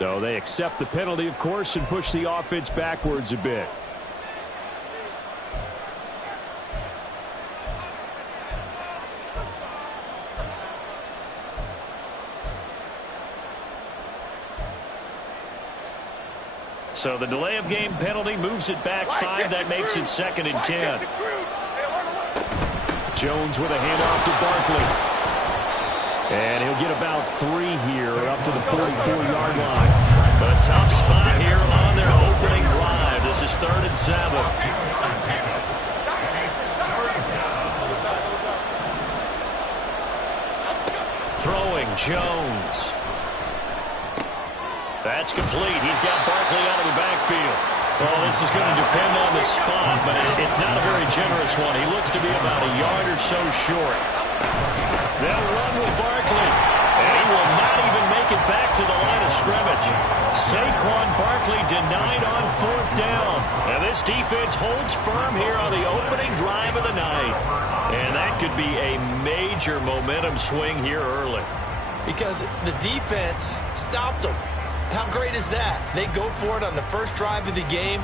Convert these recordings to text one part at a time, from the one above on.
So they accept the penalty, of course, and push the offense backwards a bit. So the delay of game penalty moves it back 5. That makes it 2nd and 10. Jones with a handoff to Barkley. And he'll get about 3 here up to the 44-yard line. A tough spot here on their opening drive. This is 3rd and 7. Throwing Jones. That's complete. He's got Barkley out of the backfield. Well, this is going to depend on the spot, but it's not a very generous one. He looks to be about a yard or so short. They'll run with Barkley, and he will not even make it back to the line of scrimmage. Saquon Barkley denied on 4th down. And this defense holds firm here on the opening drive of the night. And that could be a major momentum swing here early. Because the defense stopped them. How great is that? They go for it on the first drive of the game.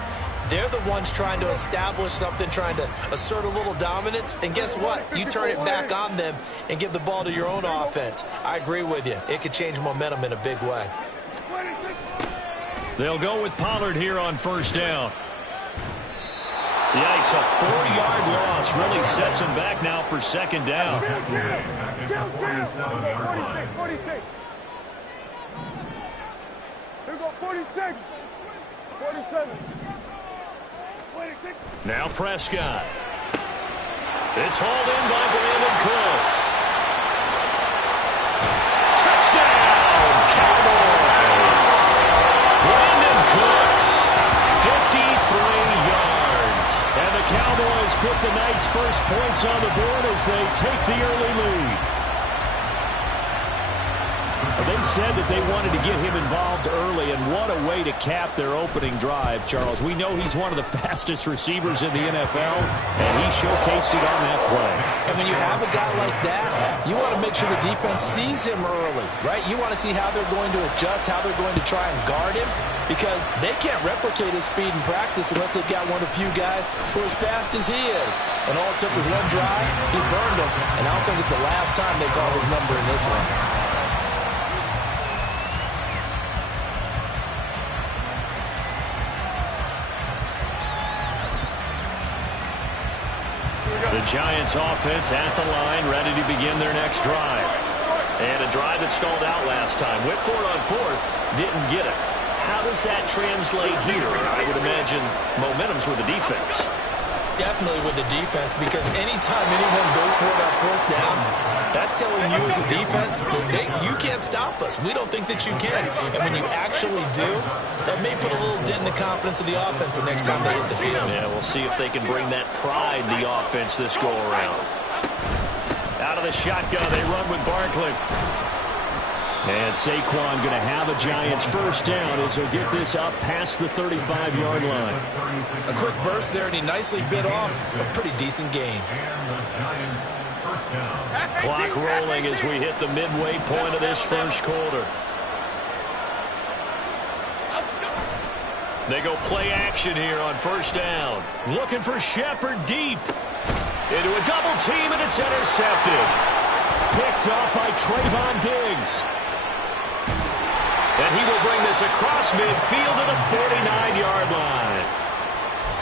They're the ones trying to establish something, trying to assert a little dominance. And guess what? You turn it back on them and give the ball to your own offense. I agree with you. It could change momentum in a big way. They'll go with Pollard here on 1st down. Yikes, a 4-yard loss really sets him back now for 2nd down. 46. 47. Now Prescott. It's hauled in by Brandon Cooks. Touchdown, Cowboys! Brandon Cooks, 53 yards. And the Cowboys put the night's first points on the board as they take the early lead. They said that they wanted to get him involved early, and what a way to cap their opening drive, Charles. We know he's one of the fastest receivers in the NFL, and he showcased it on that play. And when you have a guy like that, you want to make sure the defense sees him early, right? You want to see how they're going to adjust, how they're going to try and guard him, because they can't replicate his speed in practice unless they've got one of the few guys who are as fast as he is. And all it took was one drive, he burned him, and I don't think it's the last time they call his number in this one. The Giants offense at the line, ready to begin their next drive. And a drive that stalled out last time. Went for it on 4th, didn't get it. How does that translate here? I would imagine momentum's with the defense. Definitely with the defense, because anytime anyone goes for it on 4th down, that's telling you as a defense that you can't stop us. We don't think that you can. And when you actually do, that may put a little dent in the confidence of the offense the next time they hit the field. Yeah, we'll see if they can bring that pride in the offense this go-around. Out of the shotgun, they run with Barkley. And Saquon going to have a Giants 1st down as he'll get this up past the 35-yard line. A quick burst there, and he nicely bit off a pretty decent gain. Clock rolling as we hit the midway point of this 1st quarter. They go play action here on 1st down. Looking for Shepard deep. Into a double team, and it's intercepted. Picked up by Trayvon Diggs. And he will bring this across midfield to the 49-yard line.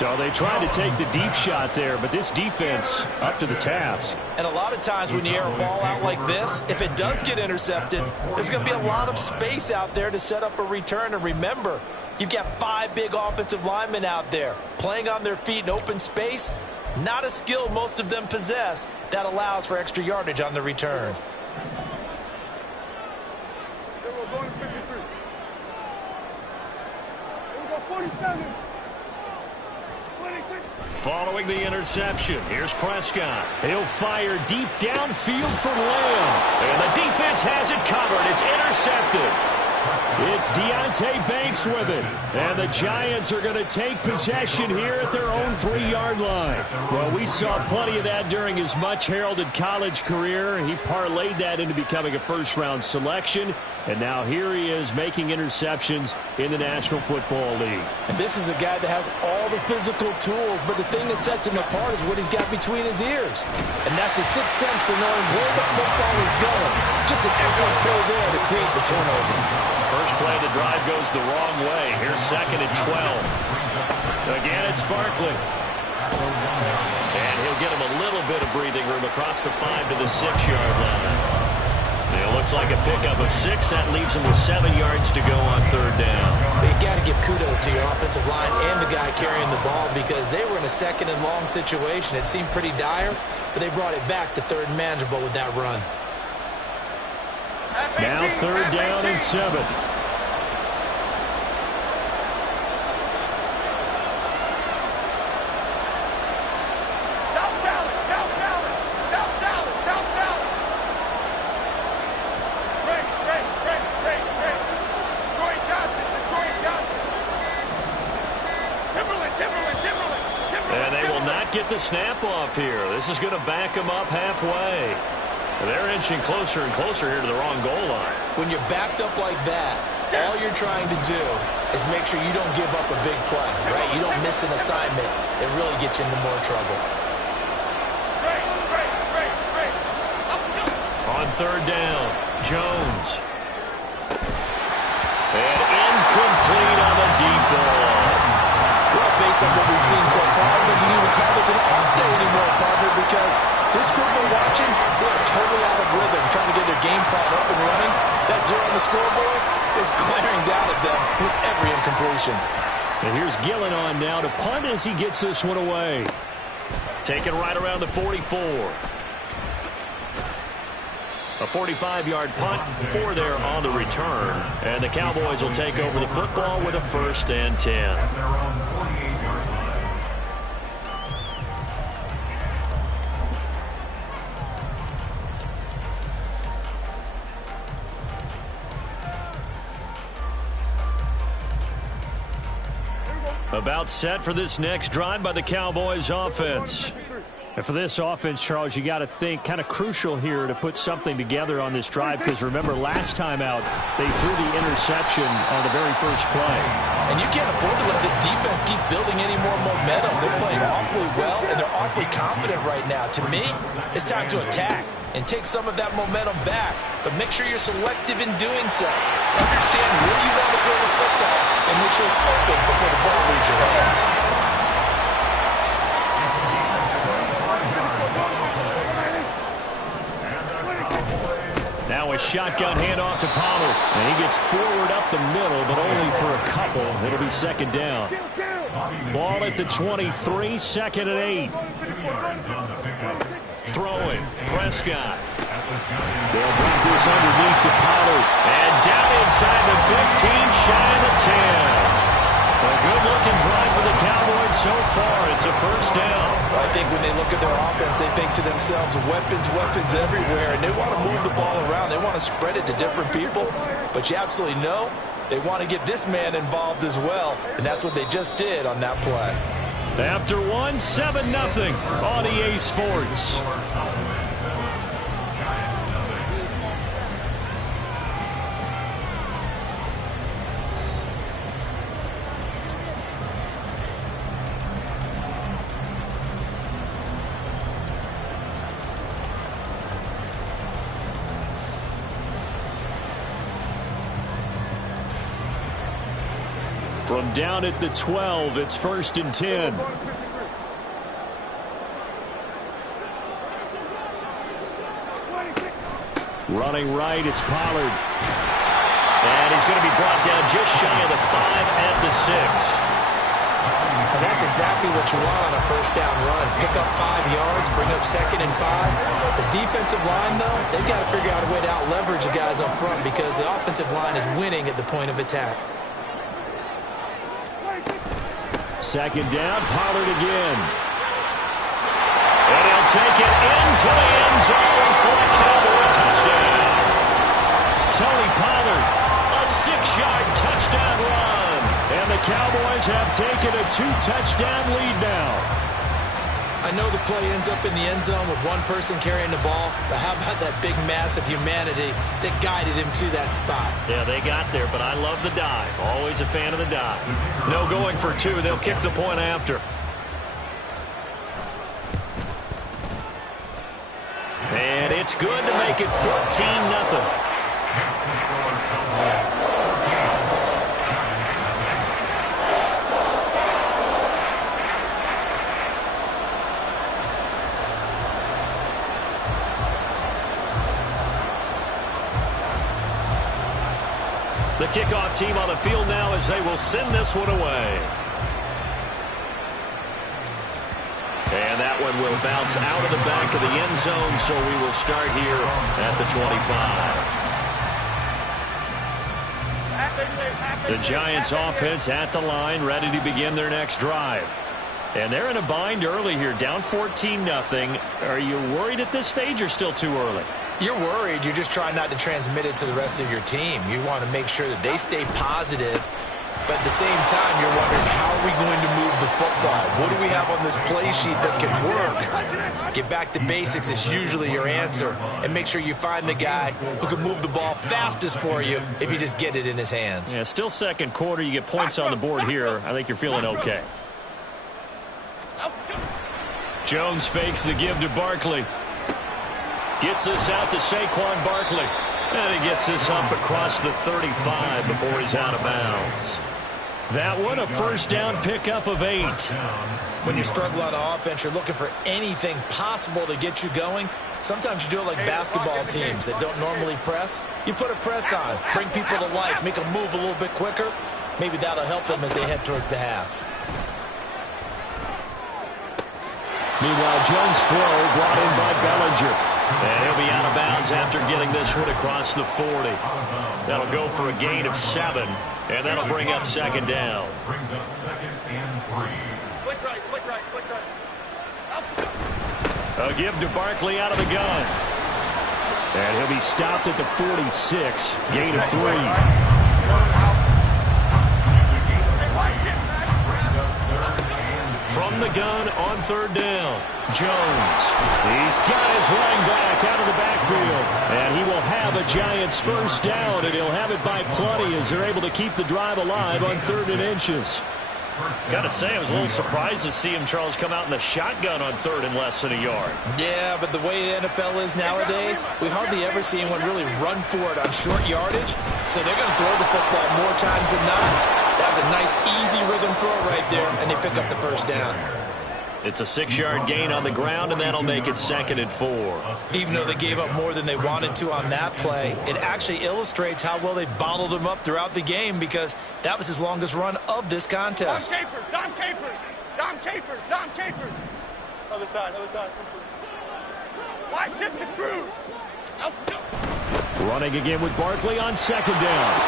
So they tried to take the deep shot there, but this defense up to the task. And a lot of times when you air a ball out like this, if it does get intercepted, there's going to be a lot of space out there to set up a return. And remember, you've got 5 big offensive linemen out there playing on their feet in open space. Not a skill most of them possess that allows for extra yardage on the return. Following the interception, here's Prescott. He'll fire deep downfield for Lamb. And the defense has it covered. It's intercepted. It's Deonte Banks with it. And the Giants are going to take possession here at their own 3-yard line. Well, we saw plenty of that during his much-heralded college career. He parlayed that into becoming a first-round selection. And now here he is making interceptions in the National Football League. And this is a guy that has all the physical tools, but the thing that sets him apart is what he's got between his ears. And that's the sixth sense for knowing where the football is going. Just an excellent play there to create the turnover. First play of the drive goes the wrong way. Here's 2nd and 12. Again, it's Barkley. And he'll get him a little bit of breathing room across the 5 to the 6-yard line. It looks like a pickup of 6. That leaves him with 7 yards to go on 3rd down. But you got to give kudos to your offensive line and the guy carrying the ball because they were in a 2nd and long situation. It seemed pretty dire, but they brought it back to 3rd and manageable with that run. Now 3rd down and 7. Get the snap off here. This is going to back him up halfway. They're inching closer and closer here to the wrong goal line. When you're backed up like that, all you're trying to do is make sure you don't give up a big play, right? You don't miss an assignment that really gets you into more trouble. On 3rd down, Jones. And incomplete on the deep ball. Well, based on what we've seen so far, I think you can even call this an off day anymore, partner, because this group we're watching, they are totally out of rhythm, trying to get their game plan up and running. That 0 on the scoreboard is glaring down at them with every incompletion. And here's Gillen on now to punt as he gets this one away. Taken right around the 44. A 45-yard punt, 4 there on the return. And the Cowboys will take over the football with a 1st and 10. About set for this next drive by the Cowboys offense. And for this offense, Charles, you got to think kind of crucial here to put something together on this drive because remember last time out they threw the interception on the very first play. And you can't afford to let this defense keep building any more momentum. They're playing awfully well and they're awfully confident right now. To me, it's time to attack and take some of that momentum back. But make sure you're selective in doing so. Understand where you want to throw the football and make sure it's open before the ball leaves your hands. Now a shotgun handoff to Pollard. And he gets forward up the middle, but only for a couple. It'll be 2nd down. Ball at the 23, 2nd and 8. Throwing, Prescott. They'll drop this underneath to Pollard. And down inside the 15, shy of the 10. A good-looking drive for the Cowboys so far. It's a 1st down. I think when they look at their offense, they think to themselves, weapons, weapons everywhere, and they want to move the ball around. They want to spread it to different people, but you absolutely know they want to get this man involved as well, and that's what they just did on that play. After 1, 7-0 on EA Sports. From down at the 12, it's 1st and 10. Running right, it's Pollard. And he's going to be brought down just shy of the 5 at the 6. And that's exactly what you want on a 1st down run. Pick up 5 yards, bring up 2nd and 5. The defensive line, though, they've got to figure out a way to out-leverage the guys up front because the offensive line is winning at the point of attack. 2nd down, Pollard again. And he'll take it into the end zone for a Cowboy touchdown. Tony Pollard, a Chargers have taken a 2-touchdown lead now. I know the play ends up in the end zone with one person carrying the ball, but how about that big mass of humanity that guided him to that spot? Yeah, they got there, but I love the dive. Always a fan of the dive. No going for two. They'll kick the point after. And it's good to make it 14-0. The kickoff team on the field now as they will send this one away. And that one will bounce out of the back of the end zone, so we will start here at the 25. The Giants offense at the line, ready to begin their next drive. And they're in a bind early here, down 14-0. Are you worried at this stage or still too early? You're worried. You're just trying not to transmit it to the rest of your team. You want to make sure that they stay positive. But at the same time, you're wondering, how are we going to move the football? What do we have on this play sheet that can work? Get back to basics is usually your answer. And make sure you find the guy who can move the ball fastest for you if you just get it in his hands. Yeah, still second quarter. You get points on the board here. I think you're feeling okay. Jones fakes the give to Barkley. Gets this out to Saquon Barkley. And he gets this up across the 35 before he's out of bounds. That one, a first down pickup of 8. When you struggle on offense, you're looking for anything possible to get you going. Sometimes you do it like basketball teams that don't normally press. You put a press on, bring people to life, make them move a little bit quicker. Maybe that'll help them as they head towards the half. Meanwhile, Jones' throw brought in by Bellinger. And he'll be out of bounds after getting this one across the 40. That'll go for a gain of 7, and that'll bring up second down. Brings up 2nd and 3. Quick right, quick right, quick right. A give to Barkley out of the gun. And he'll be stopped at the 46. Gain of 3. From the gun on third down, Jones. He's got his running back out of the backfield. And he will have a Giants first down, and he'll have it by plenty as they're able to keep the drive alive on 3rd and inches. Got to say, I was a little surprised to see him, Charles, come out in the shotgun on 3rd and less than a yard. Yeah, but the way the NFL is nowadays, we hardly ever see anyone really run for it on short yardage. So they're going to throw the football more times than not. That was a nice, easy rhythm throw right there, and they pick up the first down. It's a 6-yard gain on the ground, and that'll make it 2nd and 4. Even though they gave up more than they wanted to on that play, it actually illustrates how well they bottled him up throughout the game, because that was his longest run of this contest. Dom Capers, Dom Capers, Dom Capers, Dom Capers. Other side, other side. Why shift to Cruz? Running again with Barkley on 2nd down.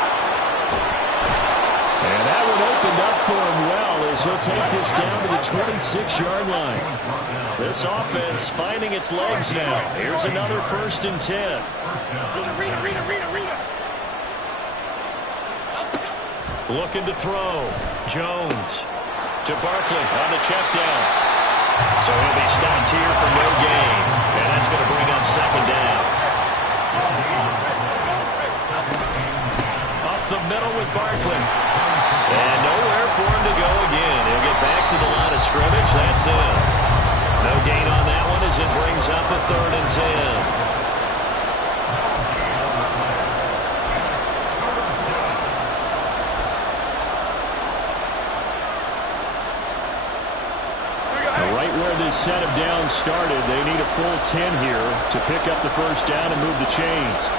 And that one opened up for him well as he'll take this down to the 26-yard line. This offense finding its legs now. Here's another 1st and 10. Looking to throw. Jones to Barkley on the check down. So he'll be stopped here for no gain. And that's going to bring up 2nd down. Up the middle with Barkley. And nowhere for him to go again. He'll get back to the line of scrimmage. That's it. No gain on that one as it brings up a 3rd and 10. Right where this set of downs started, they need a full 10 here to pick up the first down and move the chains.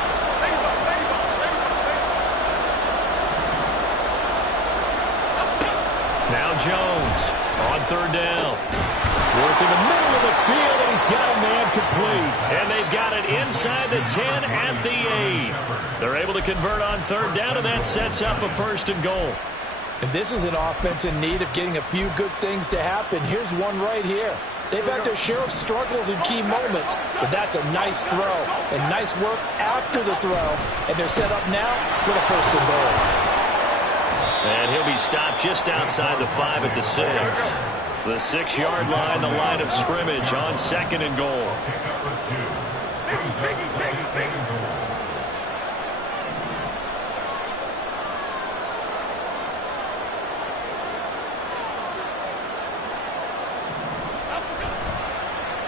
Now Jones on 3rd down. Work in the middle of the field, and he's got a man complete. And they've got it inside the 10 at the 8. They're able to convert on 3rd down, and that sets up a 1st and goal. And this is an offense in need of getting a few good things to happen. Here's one right here. They've had their share of struggles in key moments, but that's a nice throw and nice work after the throw. And they're set up now with a 1st and goal. And he'll be stopped just outside the 5 at the 6. The 6-yard line, the line of scrimmage on 2nd and goal.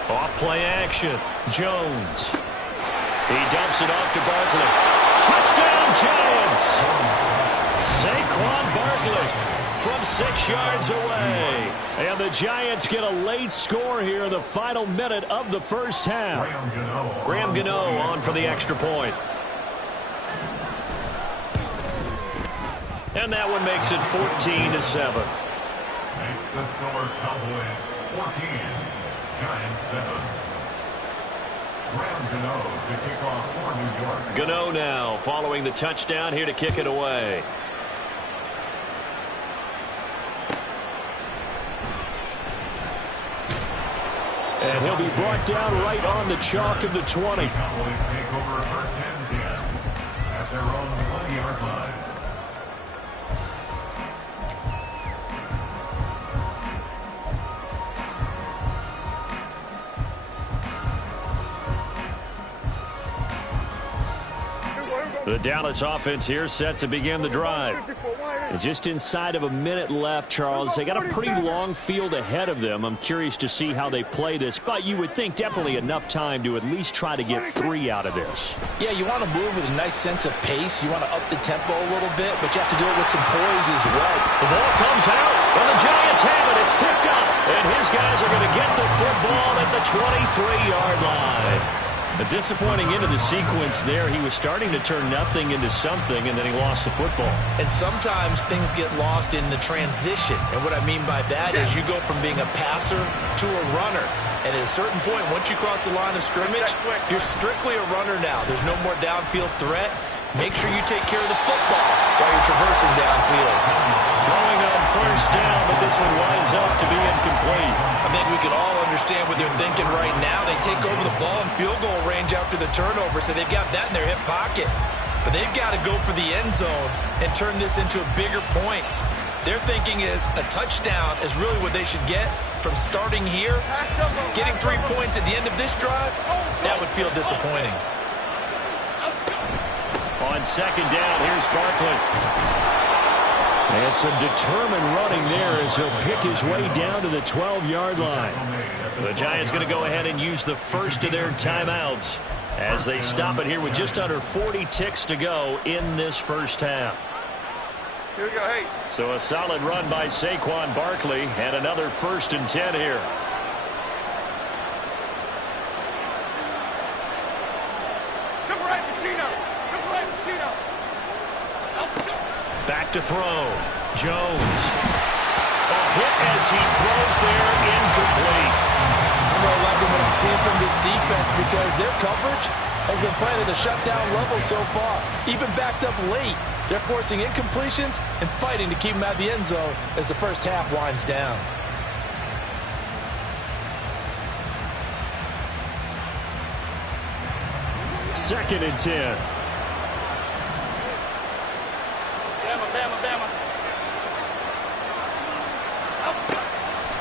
Off play action. Jones. He dumps it off to Barkley. Touchdown, Giants! Saquon Barkley from 6 yards away. And the Giants get a late score here in the final minute of the first half. Graham Gano on for the extra point. And that one makes it 14-7. Makes the score Cowboys 14, Giants 7. Graham Gano to kick off for New York. Gano now following the touchdown here to kick it away. And he'll be brought down right on the chalk of the 20. Cowboys take over first and 10 at their own 20-yard line. The Dallas offense here set to begin the drive. And just inside of a minute left, Charles. They got a pretty long field ahead of them. I'm curious to see how they play this, but you would think definitely enough time to at least try to get 3 out of this. Yeah, you want to move with a nice sense of pace. You want to up the tempo a little bit, but you have to do it with some poise as well. The ball comes out, and the Giants have it. It's picked up, and his guys are going to get the football at the 23-yard line. A disappointing end of the sequence there. He was starting to turn nothing into something, and then he lost the football. And sometimes things get lost in the transition. And what I mean by that is you go from being a passer to a runner. And at a certain point, once you cross the line of scrimmage, you're strictly a runner now. There's no more downfield threat. Make sure you take care of the football while you're traversing downfield. Throwing on first down, but this one winds up to be incomplete. I think we can all understand what they're thinking right now. They take over the ball in field goal range after the turnover, so they've got that in their hip pocket. But they've got to go for the end zone and turn this into bigger points. Their thinking is a touchdown is really what they should get from starting here. Getting 3 points at the end of this drive, that would feel disappointing. On second down, here's Barkley. And some determined running there as he'll pick his way down to the 12-yard line. The Giants going to go ahead and use the first of their timeouts as they stop it here with just under 40 ticks to go in this first half. Here we go, hey. So a solid run by Saquon Barkley and another 1st and 10 here. Back to throw. Jones. A hit as he throws there, incomplete. I'm really liking what I'm seeing from this defense because their coverage has been playing at a shutdown level so far. Even backed up late, they're forcing incompletions and fighting to keep them out of the end zone as the first half winds down. Second and 10.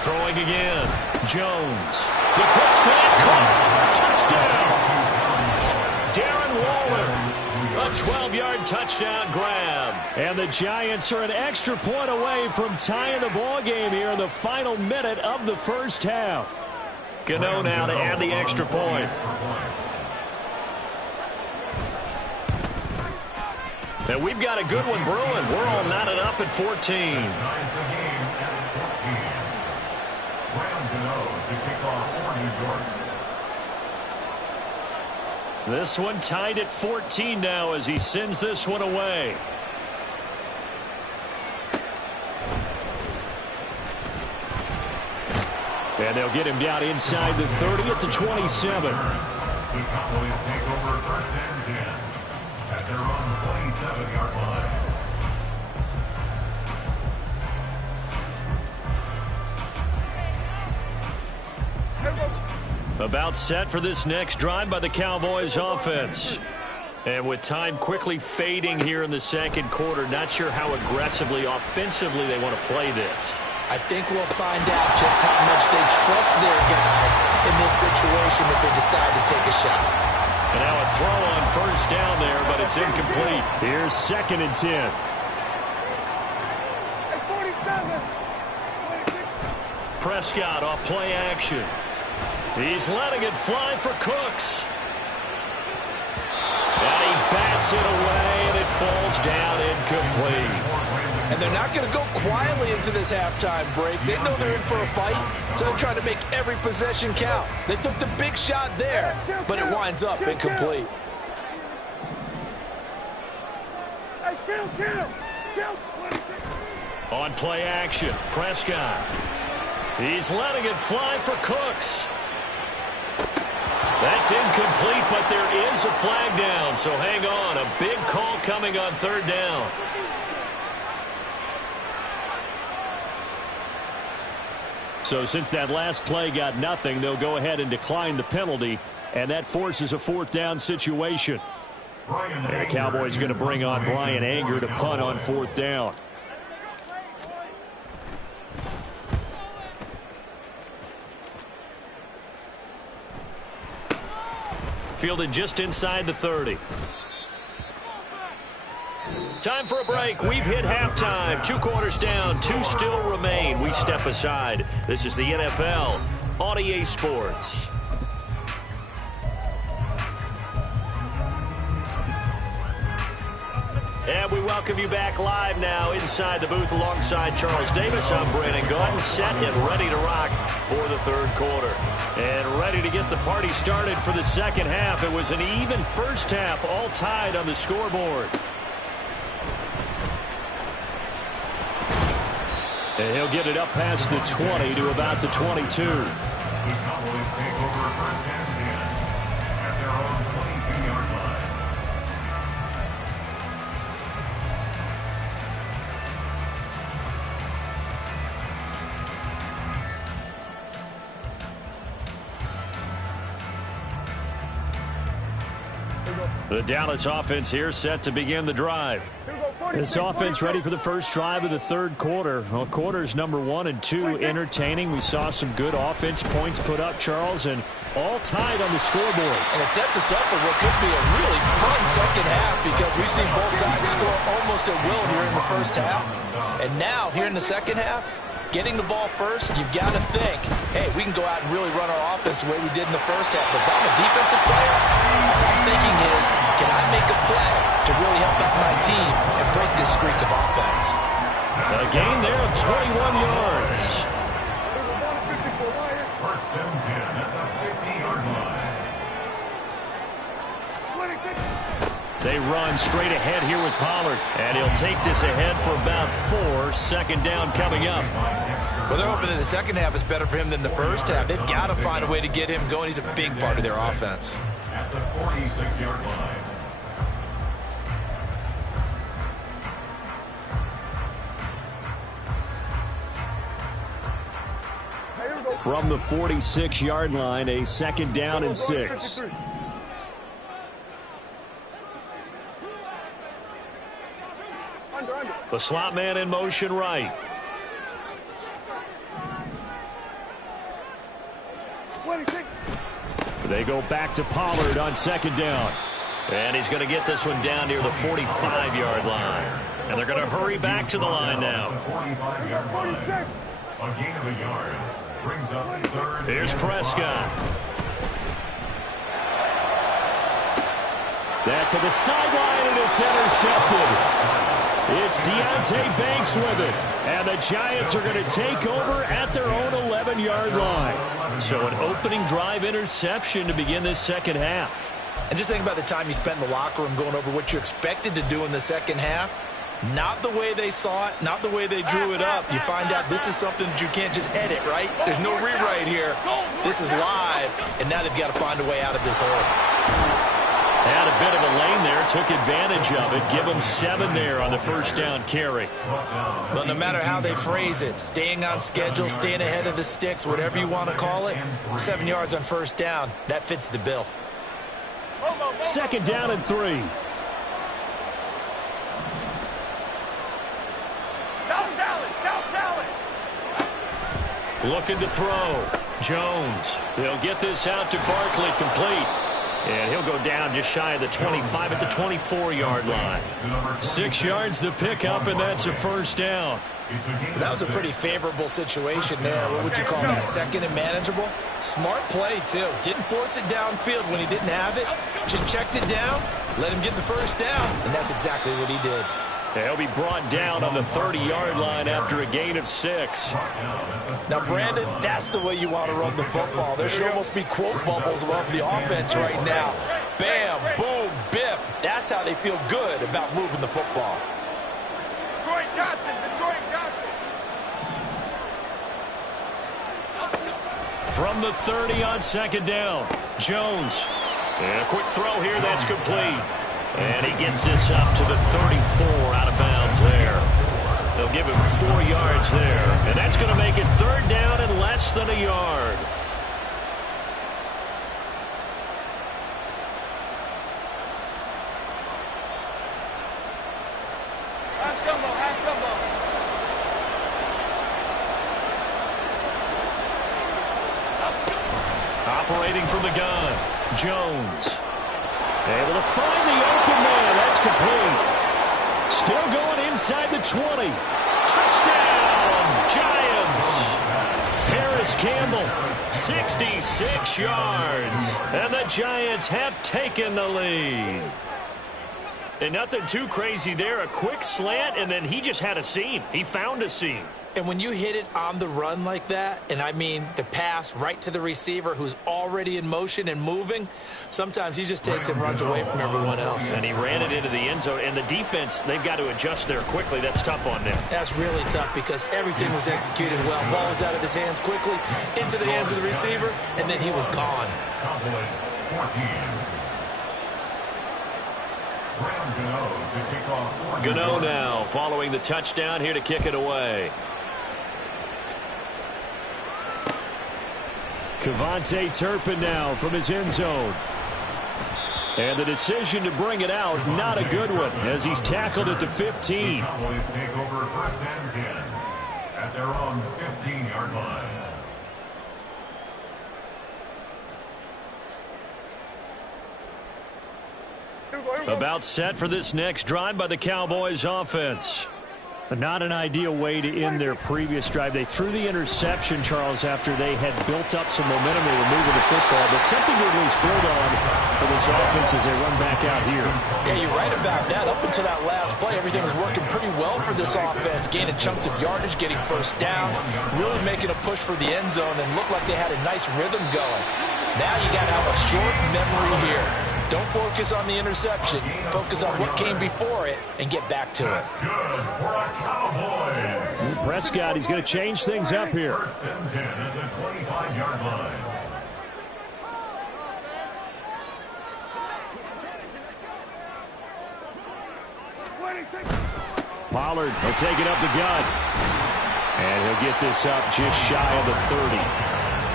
Throwing again. Jones. The quick slant caught. Touchdown. Darren Waller. A 12-yard touchdown grab. And the Giants are an extra point away from tying the ball game here in the final minute of the first half. Gano now to add the extra point. And we've got a good one brewing. We're all knotted up at 14. This one tied at 14 now as he sends this one away. And they'll get him down inside the 30 at the 27. The Cowboys take over first and 10 at their own 27-yard line. About set for this next drive by the Cowboys offense. And with time quickly fading here in the second quarter, not sure how aggressively, offensively they want to play this. I think we'll find out just how much they trust their guys in this situation if they decide to take a shot. And now a throw on first down there, but it's incomplete. Here's 2nd and 10. Prescott off play action. He's letting it fly for Cooks. And he bats it away, and it falls down incomplete. And they're not going to go quietly into this halftime break. They know they're in for a fight, so they're trying to make every possession count. They took the big shot there, but it winds up incomplete. On play action, Prescott. He's letting it fly for Cooks. That's incomplete, but there is a flag down, so hang on. A big call coming on 3rd down. So since that last play got nothing, they'll go ahead and decline the penalty, and that forces a 4th down situation. And the Cowboys going to bring on Brian Anger to punt on 4th down. Fielded just inside the 30. Time for a break. We've hit halftime. 2 quarters down. 2 still remain. We step aside. This is the NFL on EA Sports. And we welcome you back live now inside the booth alongside Charles Davis. I'm Brandon Gaudin, set and ready to rock for the 3rd quarter. And ready to get the party started for the second half. It was an even first half, all tied on the scoreboard. And he'll get it up past the 20 to about the 22. The Cowboys take over first and 10 at their own 22-yard line. The Dallas offense here set to begin the drive. This offense ready for the first drive of the 3rd quarter. Well, quarters number 1 and 2 entertaining. We saw some good offense points put up, Charles, and all tied on the scoreboard. And it sets us up for what could be a really fun second half because we've seen both sides score almost at will here in the first half. And now, here in the second half, getting the ball first, you've got to think, hey, we can go out and really run our offense the way we did in the first half. But if I'm a defensive player, all I'm thinking is, can I make a play to really help out my team and break this streak of offense? A gain there of 21 yards. First and 10 at the 50-yard line. They run straight ahead here with Pollard, and he'll take this ahead for about 4. 2nd down coming up. Well, they're hoping that the second half is better for him than the first half. They've got to find a way to get him going. He's a big part of their offense. At the 46-yard line. From the 46-yard line, a 2nd down and 6. The slot man in motion right. They go back to Pollard on 2nd down. And he's going to get this one down near the 45-yard line. And they're going to hurry back to the line now. 45-yard line. A gain of a yard. Brings up 3rd. Here's Prescott. That to the sideline, and it's intercepted. It's Deontay Banks with it. And the Giants are going to take over at their own 11-yard line. So an opening drive interception to begin this second half. And just think about the time you spent in the locker room going over what you expected to do in the second half. Not the way they saw it, not the way they drew it up. You find out this is something that you can't just edit, right? There's no rewrite here. This is live, and now they've got to find a way out of this hole. Had a bit of a lane there, took advantage of it. Give them 7 there on the first down carry. Well, no matter how they phrase it, staying on schedule, staying ahead of the sticks, whatever you want to call it, 7 yards on first down, that fits the bill. Second down and 3. South salad. Looking to throw. Jones. They'll get this out to Barkley, complete. And he'll go down just shy of the 25 at the 24-yard line. 6 yards the pickup, and that's a first down. That was a pretty favorable situation there. What would you call that? Second and manageable? Smart play, too. Didn't force it downfield when he didn't have it. Just checked it down, let him get the first down, and that's exactly what he did. He'll be brought down on the 30-yard line after a gain of 6. Now, Brandon, that's the way you want to run the football. There should almost be quote bubbles above the offense right now. Bam, boom, biff. That's how they feel good about moving the football. Detroit Johnson. From the 30 on second down, Jones. And a quick throw here, that's complete. And he gets this up to the 34, out of bounds there. They'll give him 4 yards there. And that's going to make it third down and less than a yard. Half jumbo. Operating from the gun, Jones. Able to find the open man. That's complete. Still going inside the 20. Touchdown, Giants. Harris Campbell, 66 yards. And the Giants have taken the lead. And nothing too crazy there. A quick slant, and then he just had a seam. He found a seam. And when you hit it on the run like that, and I mean the pass right to the receiver who's already in motion and moving, sometimes he just takes and runs away from everyone else. And he ran it into the end zone. And the defense, they've got to adjust there quickly. That's tough on them. That's really tough because everything was executed well. Ball was out of his hands quickly, into the hands of the receiver, and then he was gone. Cowboys 14. Gano now following the touchdown here to kick it away. Kevontae Turpin now from his end zone. And the decision to bring it out, not a good one, as he's tackled at the 15. Cowboys take over first and 10 at their own 15-yard line. About set for this next drive by the Cowboys offense. Not an ideal way to end their previous drive. They threw the interception, Charles, after they had built up some momentum. They were moving the football, but something to at least build on for this offense as they run back out here. Yeah, you're right about that. Up until that last play, everything was working pretty well for this offense, gaining chunks of yardage, getting first downs, really making a push for the end zone, and looked like they had a nice rhythm going. Now you got to have a short memory here. Don't focus on the interception. Focus on what came before it and get back to it. Good for a Cowboys. Prescott, he's going to change things up here. First and 10 at the 25-yard line. Pollard will take it up the gut. And he'll get this up just shy of the 30.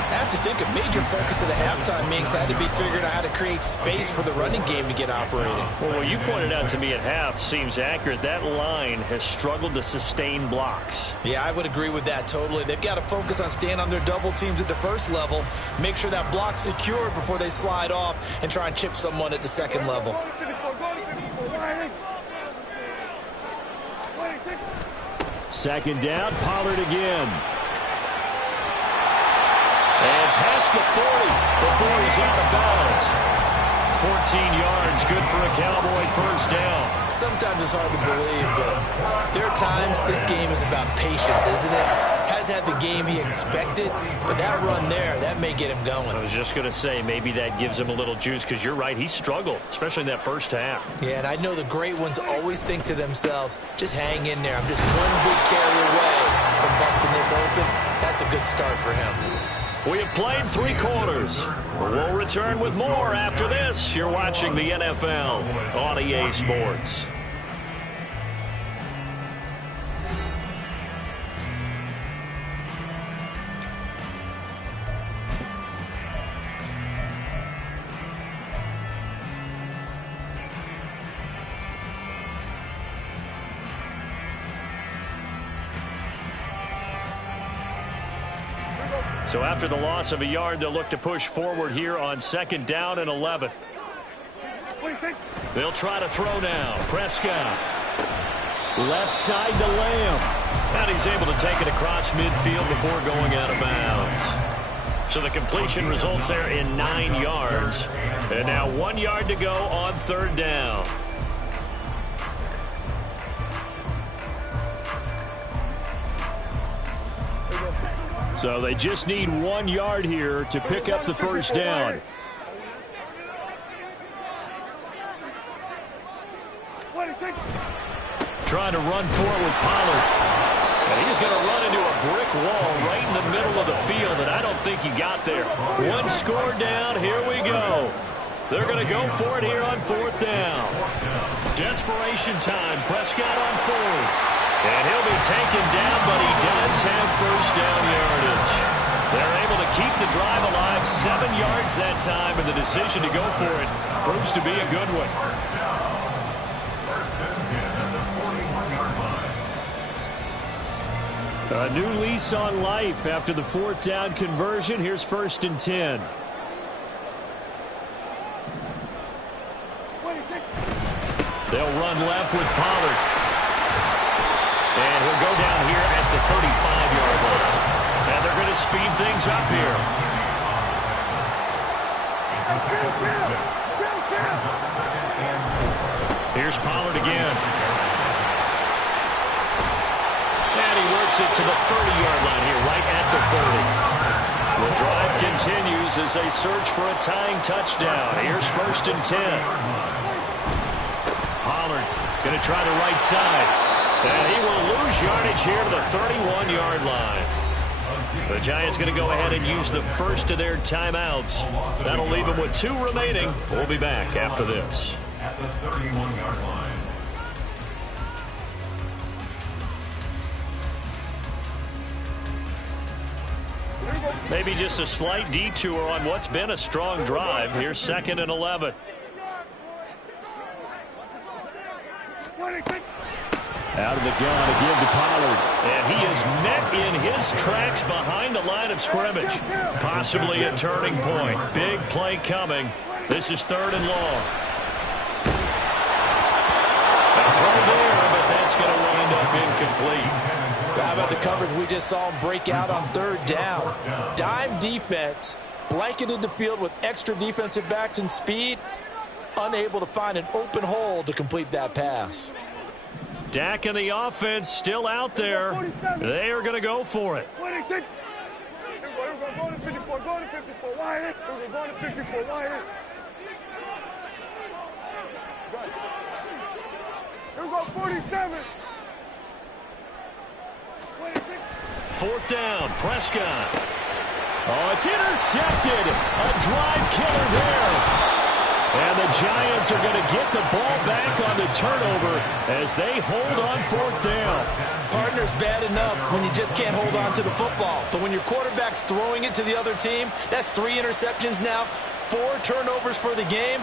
I have to think a major focus of the halftime meetings had to be figuring out how to create space for the running game to get operating. Well, what you pointed out to me at half seems accurate. That line has struggled to sustain blocks. Yeah, I would agree with that totally. They've got to focus on staying on their double teams at the first level, make sure that block's secured before they slide off and try and chip someone at the second level. Second down, Pollard again. And past the 40 before he's out of bounds. 14 yards, good for a Cowboy first down. Sometimes it's hard to believe, but there are times this game is about patience, isn't it? Has had the game he expected, but that run there, that may get him going. I was just going to say, maybe that gives him a little juice, because you're right, he struggled, especially in that first half. Yeah, and I know the great ones always think to themselves, just hang in there. I'm just one big carry away from busting this open. That's a good start for him. We have played 3 quarters. We'll return with more after this. You're watching the NFL on EA Sports. So after the loss of a yard, they'll look to push forward here on 2nd down and 11. They'll try to throw now. Prescott. Left side to Lamb. And he's able to take it across midfield before going out of bounds. So the completion results there in 9 yards. And now 1 yard to go on 3rd down. So they just need 1 yard here to pick up the 1st down. Trying to run forward with Pollard. And he's going to run into a brick wall right in the middle of the field, and I don't think he got there. 1 score down. Here we go. They're going to go for it here on 4th down. Desperation time. Prescott on 4th. And he'll be taken down, but he does have 1st down yardage. They're able to keep the drive alive. 7 yards that time, and the decision to go for it proves to be a good one. A new lease on life after the 4th down conversion. Here's 1st and 10. They'll run left with Pollard. And he'll go down here at the 35-yard line. And they're going to speed things up here. Here's Pollard again. And he works it to the 30-yard line here, right at the 30. The drive continues as they search for a tying touchdown. Here's 1st and 10. Pollard going to try the right side. And he will lose yardage here to the 31-yard line. The Giants going to go ahead and use the first of their timeouts. That'll leave them with 2 remaining. We'll be back after this. At the 31-yard line. Maybe just a slight detour on what's been a strong drive. Here's 2nd and 11. Out of the gun again to Pollard. And he is met in his tracks behind the line of scrimmage. Possibly a turning point. Big play coming. This is 3rd and long. A throw there, but that's going to wind up incomplete. How about the coverage we just saw him break out on 3rd down? Dime defense, blanketed the field with extra defensive backs and speed, unable to find an open hole to complete that pass. Dak and the offense still out there. They are going to go for it. Here we go, 47. 4th down, Prescott. Oh, it's intercepted. A drive killer there. And the Giants are going to get the ball back on the turnover as they hold on 4th down. Partner's bad enough when you just can't hold on to the football. But when your quarterback's throwing it to the other team, that's 3 interceptions now, 4 turnovers for the game.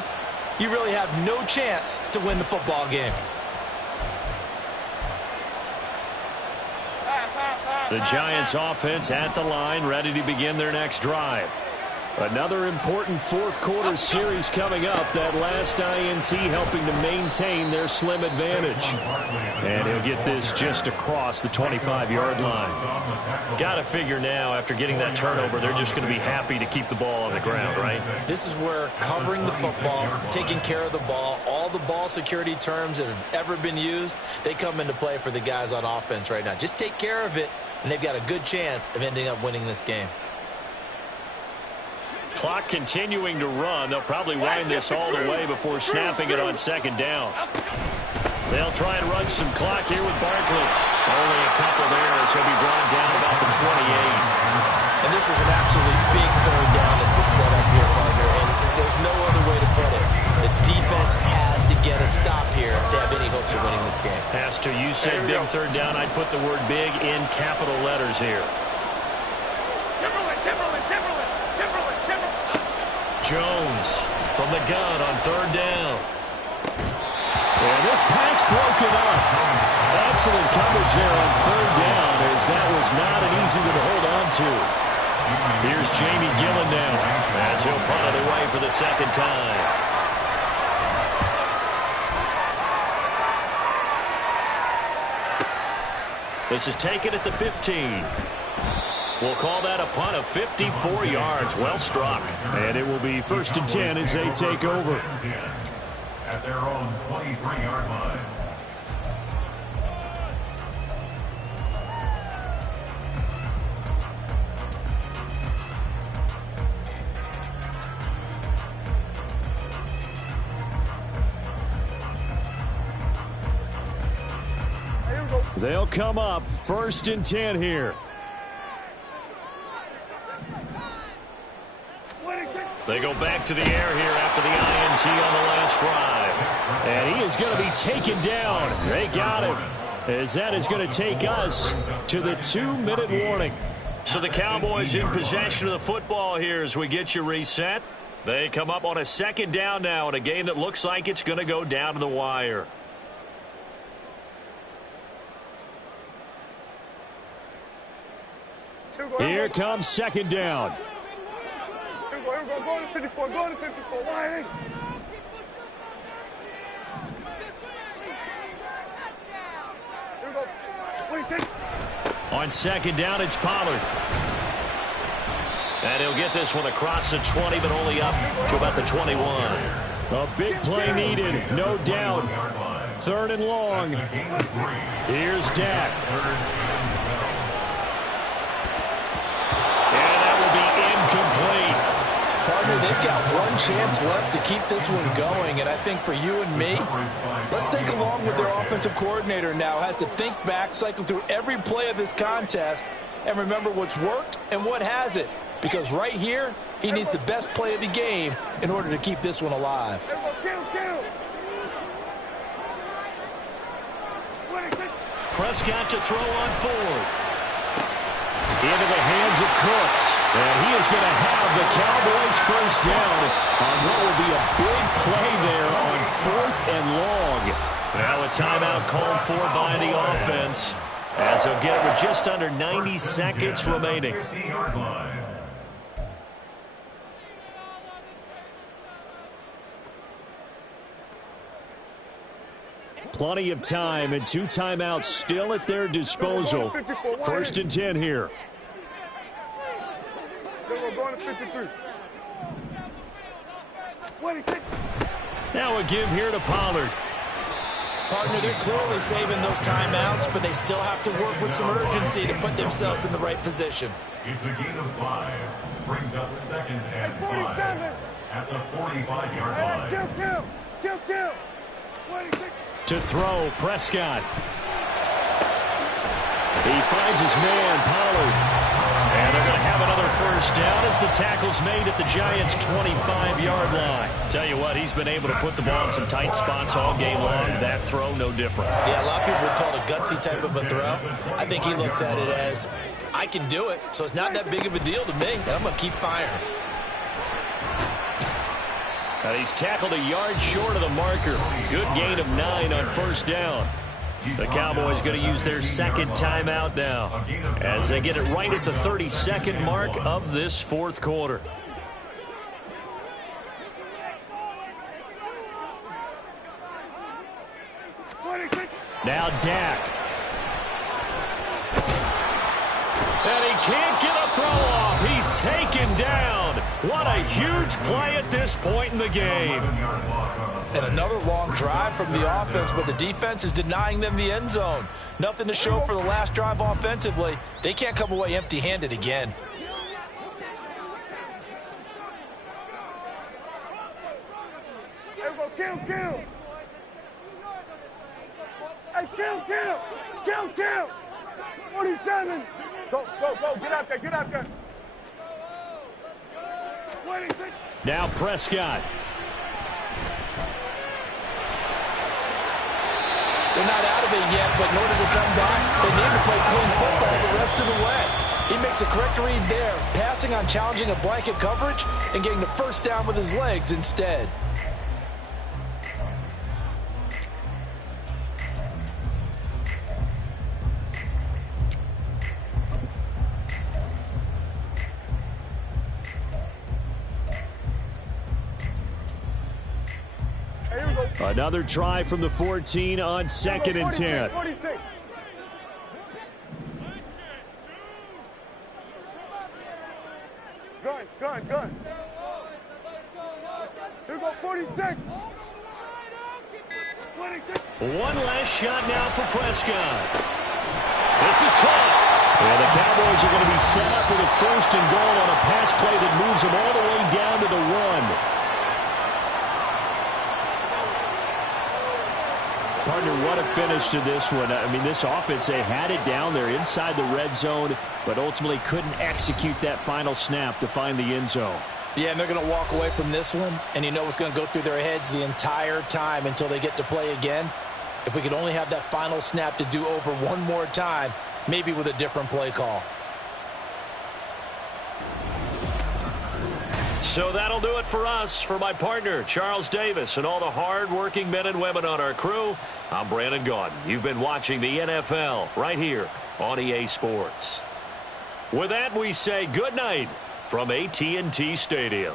You really have no chance to win the football game. The Giants offense at the line, ready to begin their next drive. Another important 4th quarter series coming up. That last INT helping to maintain their slim advantage. And he'll get this just across the 25-yard line. Got to figure now, after getting that turnover, they're just going to be happy to keep the ball on the ground, right? This is where covering the football, taking care of the ball, all the ball security terms that have ever been used, they come into play for the guys on offense right now. Just take care of it, and they've got a good chance of ending up winning this game. Clock continuing to run. They'll probably wind this all the way before snapping it on 2nd down. They'll try and run some clock here with Barkley. Only a couple there as he'll be brought down about the 28. And this is an absolutely big 3rd down that's been set up here, partner, and there's no other way to put it. The defense has to get a stop here if they have any hopes of winning this game. Pastor, you said big 3rd down. I'd put the word big in capital letters here. Jones from the gun on 3rd down. And this pass broken up. Excellent coverage there on 3rd down, as that was not an easy one to hold on to. Here's Jamie Gillen now as he'll punt it away for the second time. This is taken at the 15. We'll call that a punt of 54 yards. Well struck. And it will be 1st and 10 as they take over. At their own 23-yard line. They'll come up 1st and 10 here. They go back to the air here after the INT on the last drive. And he is going to be taken down. They got him. As that is going to take us to the 2-minute warning. So the Cowboys in possession of the football here as we get you reset. They come up on a 2nd down now in a game that looks like it's going to go down to the wire. Here comes 2nd down. Here we go. Go to 54. Go to 54. Why? Here we go. What do you think? On 2nd down, it's Pollard. And he'll get this one across the 20, but only up to about the 21. A big play needed, no doubt. 3rd and long. Here's Dak. Partner, they've got one chance left to keep this one going, and I think for you and me, let's think along with their offensive coordinator now. Has to think back, cycle through every play of this contest, and remember what's worked and what hasn't. Because right here, he needs the best play of the game in order to keep this one alive. Prescott to throw on 4th. Into the hands of Cooks. And he is going to have the Cowboys 1st down on what will be a big play there on 4th and long. Now a timeout called for by the offense as they'll get it with just under 90 seconds remaining. Plenty of time and 2 timeouts still at their disposal. 1st and 10 here. We're going to 53. What do you think? Now a give here to Pollard. Partner, they're clearly saving those timeouts, but they still have to work with some urgency to put themselves in the right position. It's a gain of 5. Brings up 2nd and 5 at the 45-yard line. Kill. What do you think? To throw, Prescott. He finds his man, Pollard. And they're going to have another 1st down as the tackle's made at the Giants' 25-yard line. Tell you what, he's been able to put the ball in some tight spots all game long. That throw, no different. Yeah, a lot of people would call it a gutsy type of a throw. I think he looks at it as, I can do it, so it's not that big of a deal to me, and I'm going to keep firing. And he's tackled a yard short of the marker. Good gain of 9 on 1st down. The Cowboys going to use their 2nd timeout now as they get it right at the 32nd mark of this 4th quarter. Now Dak. And he can't get a throw off. He's taken down. What a huge play at this point in the game. And another long drive from the offense, but the defense is denying them the end zone. Nothing to show for the last drive offensively. They can't come away empty-handed again. Kill. Hey, kill. 47. Go. Get out there. Now Prescott. They're not out of it yet, but in order to come back, they need to play clean football the rest of the way. He makes a correct read there, passing on challenging a blanket coverage and getting the 1st down with his legs instead. Another try from the 14 on 2nd and 10. 46. Gun. Here we go, 46. 26. One last shot now for Prescott. This is caught. And the Cowboys are going to be set up with a 1st and goal on a pass play that moves them all the way down to the 1. Partner, what a finish to this one. I mean, this offense, they had it down there inside the red zone, but ultimately couldn't execute that final snap to find the end zone. Yeah, and they're going to walk away from this one, and you know what's going to go through their heads the entire time until they get to play again. If we could only have that final snap to do over one more time, maybe with a different play call. So that'll do it for us. For my partner, Charles Davis, and all the hard-working men and women on our crew, I'm Brandon Gaudin. You've been watching the NFL right here on EA Sports. With that, we say good night from AT&T Stadium.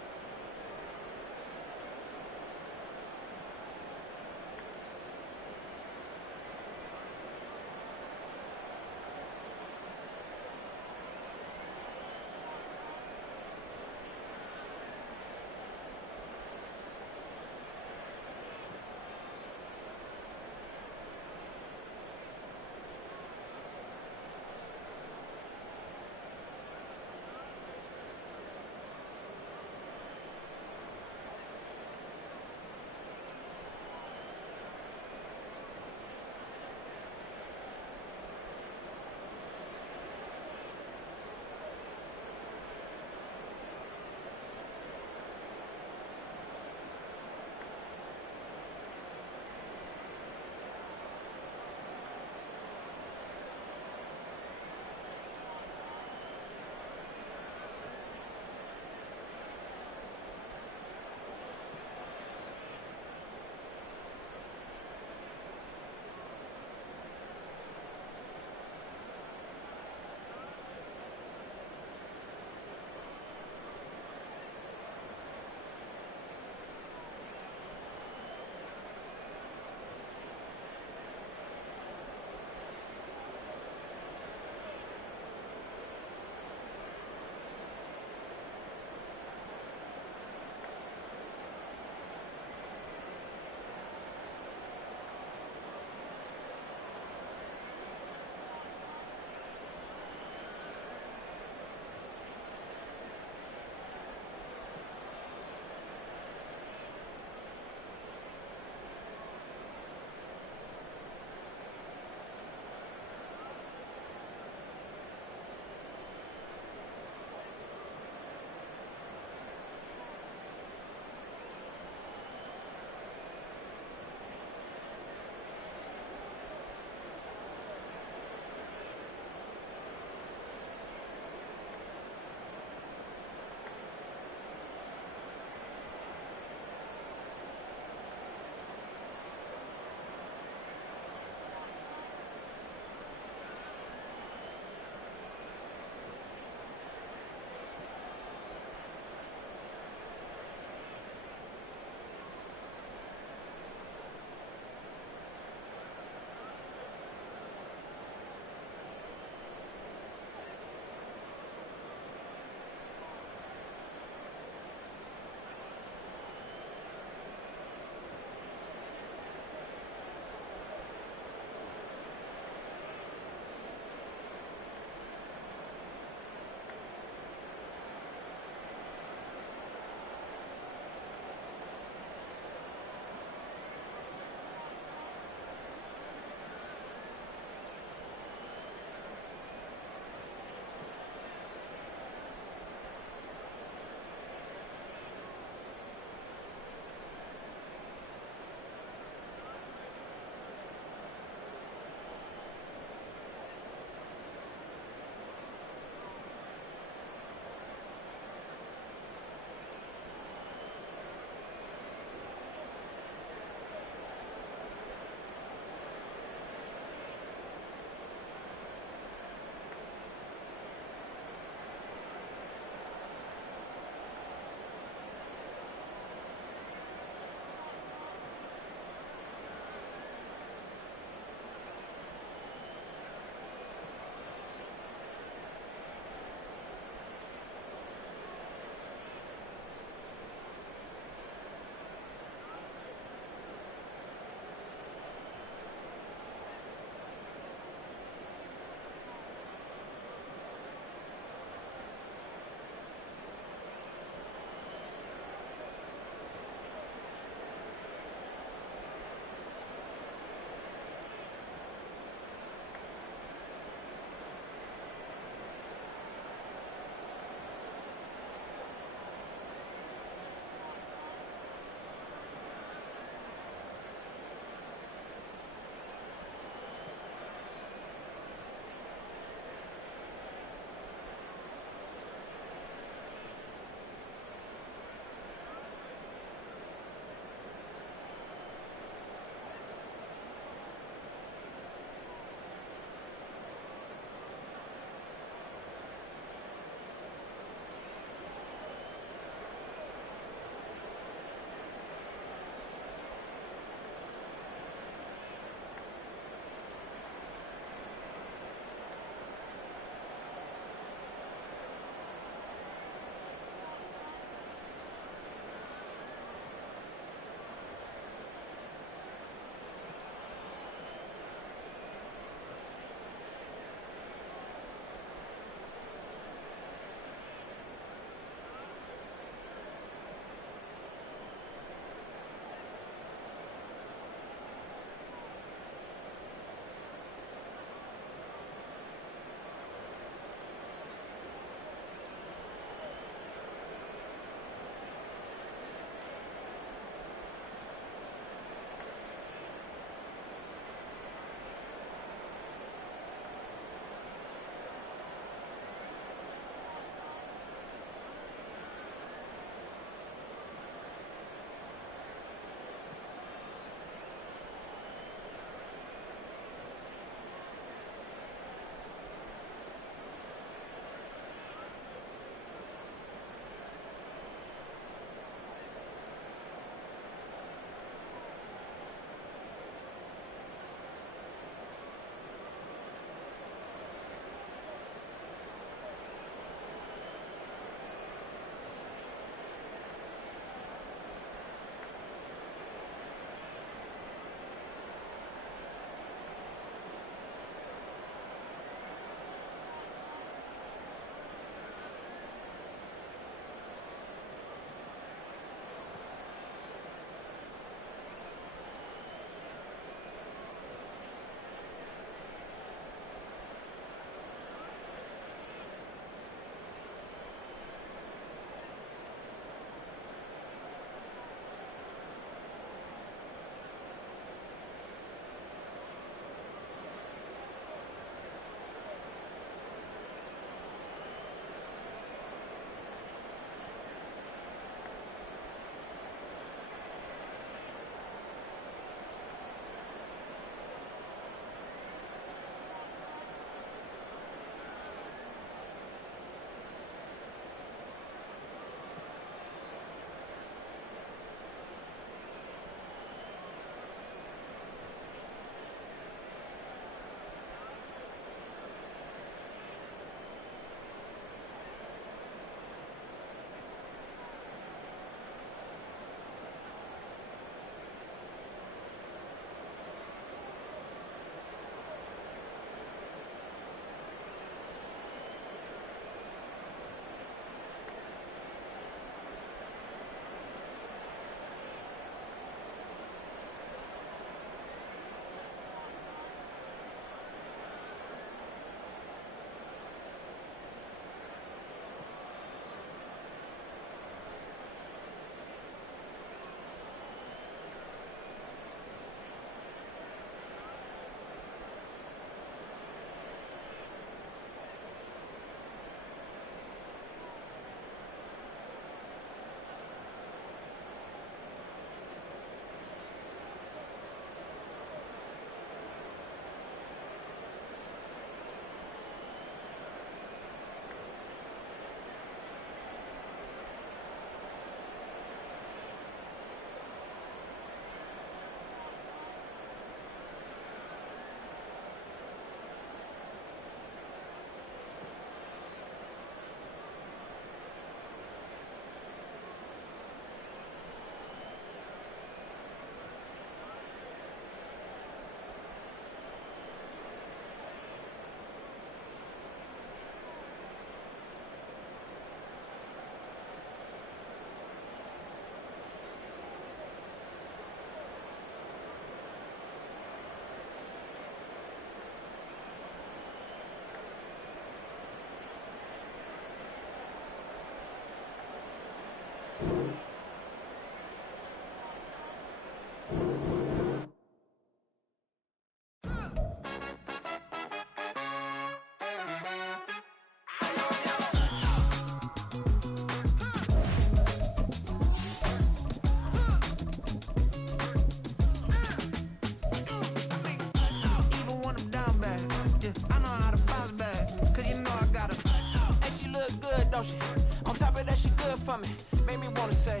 for me. Made me wanna say,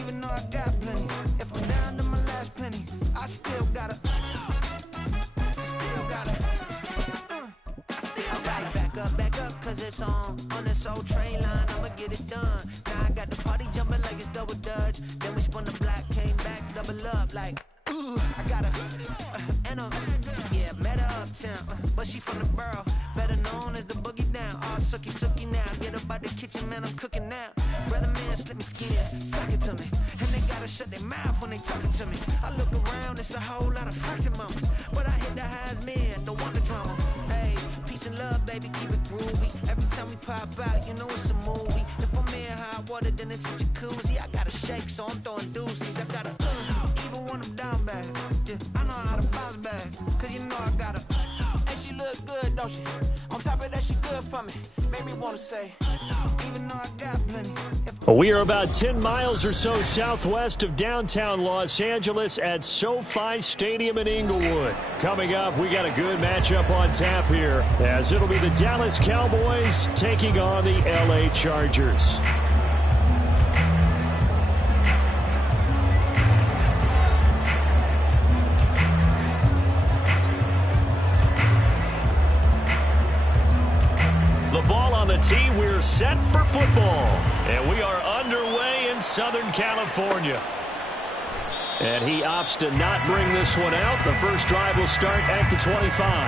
even though I got plenty, if I'm down to my last penny, I still gotta back up, cause it's on this old train line, I'ma get it done. Now I got the party jumping like it's double dutch. Then we spun the block, came back, double up like, ooh, I got a, and a, yeah, met her uptown, but she from the borough, better known as the boogie down. All sookie now, get up out the kitchen, man, I'm cooking now. Brother man, slip me skin, suck it to me, and they gotta shut their mouth when they talking to me. I look around, it's a whole lot of friction moments, but I hit the highs, man, don't want the drama. Hey, peace and love, baby, keep it groovy. Every time we pop out, you know it's a movie. If I'm in hot water, then it's a jacuzzi. I gotta shake, so I'm throwing deuces. I gotta, even when I'm down bad, yeah, I know how to bounce back, cause you know I gotta, and she look good, don't she? On top of that, she good for me. Made me wanna say, even though I got plenty. We are about 10 miles or so southwest of downtown Los Angeles at SoFi Stadium in Inglewood. Coming up, we got a good matchup on tap here, as it'll be the Dallas Cowboys taking on the LA Chargers. The ball on the tee, we're set for football. And we are underway in Southern California. And he opts to not bring this one out. The first drive will start at the 25.